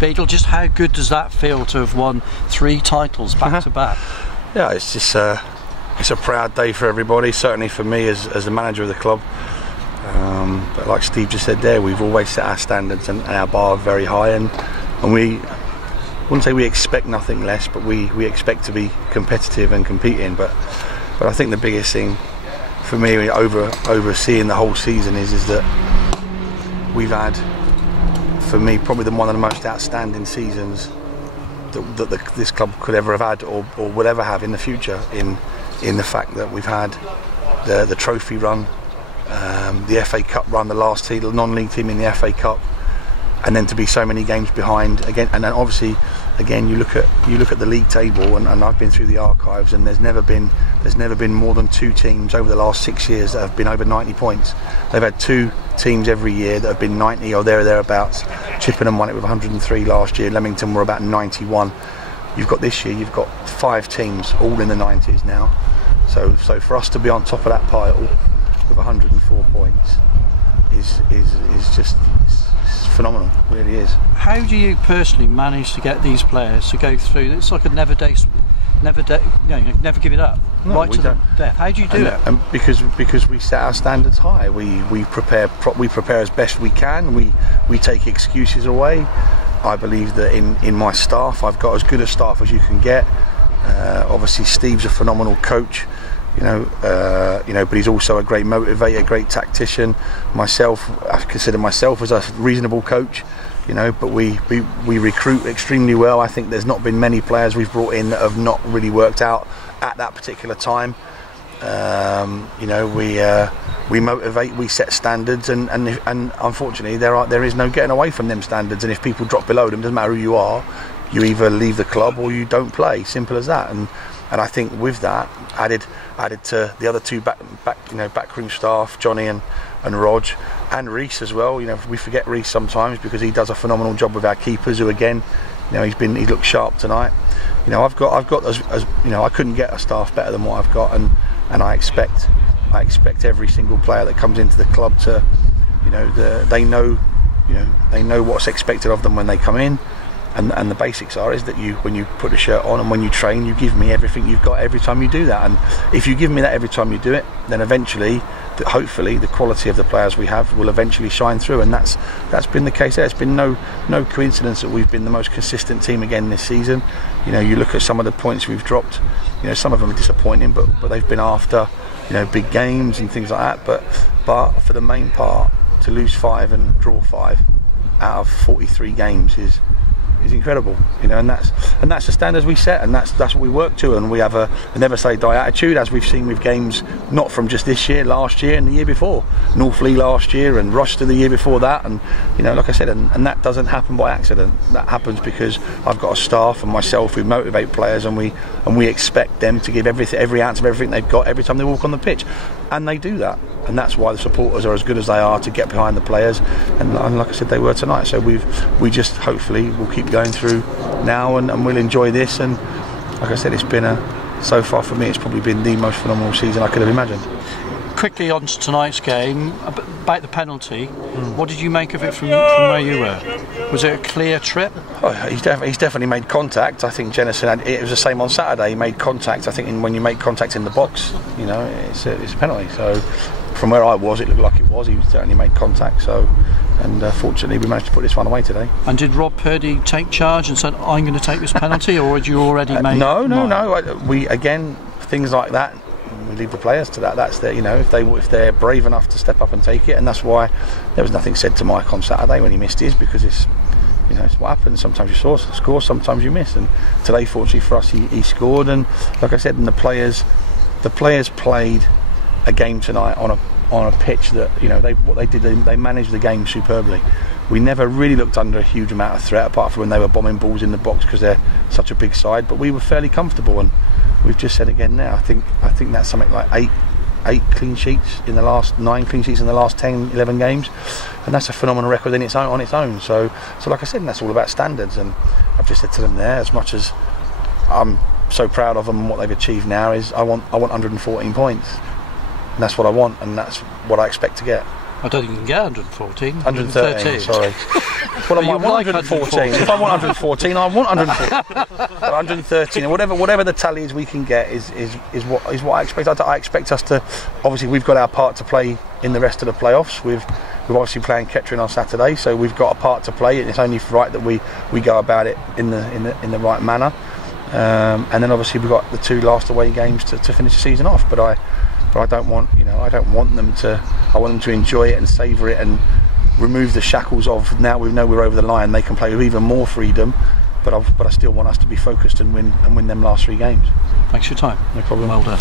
Beadle, just how good does that feel to have won 3 titles back to back? Yeah, it's just it's a proud day for everybody, certainly for me as the manager of the club. But like Steve just said there, we've always set our standards and our bar very high, and we wouldn't say we expect nothing less, but we expect to be competitive and competing. But I think the biggest thing for me overseeing the whole season is that we've had, for me, probably one of the most outstanding seasons that this club could ever have had or will ever have in the future, in the fact that we've had the trophy run, the FA Cup run, the last team, the non-league team in the FA Cup, and then to be so many games behind again. And then obviously again you look at the league table, and I've been through the archives, and there's never been more than 2 teams over the last 6 years that have been over 90 points. They've had 2 teams every year that have been 90 or thereabouts. Chippenham won it with 103 last year. Leamington were about 91. You've got this year, you've got 5 teams all in the 90s now. So for us to be on top of that pile with 104 points is just it's phenomenal. It really is. How do you personally manage to get these players to go through? It's like a never give it up, no, right to the death. How do you do it? And because we set our standards high. We prepare as best we can. We take excuses away. I believe that in my staff, I've got as good a staff as you can get. Obviously, Steve's a phenomenal coach. But he's also a great motivator, great tactician. Myself, I consider myself as a reasonable coach. But we recruit extremely well. I think there's not been many players we've brought in that have not really worked out at that particular time. We motivate, we set standards, and unfortunately there is no getting away from them standards. And if people drop below them, doesn't matter who you are, you either leave the club or you don't play. Simple as that. And I think with that added to the other 2 backroom staff, Johnny and Rog, and Reese as well. We forget Reese sometimes because he does a phenomenal job with our keepers, who again, he looked sharp tonight. I've got as I couldn't get a staff better than what I've got, and I expect every single player that comes into the club to, they know what's expected of them when they come in. And the basics is that when you put the shirt on and when you train, you give me everything you've got every time you do that. And if you give me that every time you do it, then eventually, hopefully, the quality of the players we have will eventually shine through. And that's been the case there. It's been no coincidence that we've been the most consistent team again this season. You look at some of the points we've dropped. Some of them are disappointing, but they've been after big games and things like that. But for the main part, to lose 5 and draw 5 out of 43 games is incredible, and that's the standards we set, and that's what we work to, and we have a never say die attitude, as we've seen with games not from just this year, last year and the year before. Northley last year and Rochester the year before that, and like I said, and that doesn't happen by accident. That happens because I've got a staff and myself who motivate players, and we expect them to give every ounce of everything they've got every time they walk on the pitch, and they do that. And that's why the supporters are as good as they are to get behind the players, and like I said, they were tonight. So we just hopefully will keep going through now, and we'll enjoy this. And like I said, it's been so far for me, it's probably been the most phenomenal season I could have imagined. Quickly on to tonight's game, about the penalty. What did you make of it from where you were? Was it a clear trip? Oh, he's definitely made contact. I think Jennison it was the same on Saturday. He made contact. I think when you make contact in the box, it's a penalty. So from where I was, it looked like it was. He certainly made contact. So, and fortunately, we managed to put this one away today. And did Rob Purdy take charge and said, "I'm going to take this penalty," or had you already made? No. We again, things like that, we leave the players to that. That's their, if they're brave enough to step up and take it, and that's why there was nothing said to Mike on Saturday when he missed his, because it's what happens. Sometimes you score, sometimes you miss, and today, fortunately for us, he scored. And like I said, and the players played a game tonight on a pitch that they managed the game superbly. We never really looked under a huge amount of threat, apart from when they were bombing balls in the box because they're such a big side. But we were fairly comfortable, and we've just said again now. I think that's something like eight clean sheets in the last 9 clean sheets in the last 10, 11 games, and that's a phenomenal record on its own. So like I said, that's all about standards, and I've just said to them there, as much as I'm so proud of them and what they've achieved now, is I want 114 points, and that's what I want, and that's what I expect to get. I don't think you can get 114. 113, sorry. Well, I want 114. If I want 114, I want 114. 113, or whatever the tally is we can get is what I expect. I expect us to. Obviously, we've got our part to play in the rest of the playoffs. We're obviously playing Kettering on Saturday, so we've got a part to play, and it's only right that we go about it in the right manner. And then obviously we've got the 2 last away games to finish the season off. But I don't want them to. I want them to enjoy it and savour it and remove the shackles of now we know we're over the line. They can play with even more freedom. But I still want us to be focused and win them last 3 games. Thanks for your time. No problem. Well done.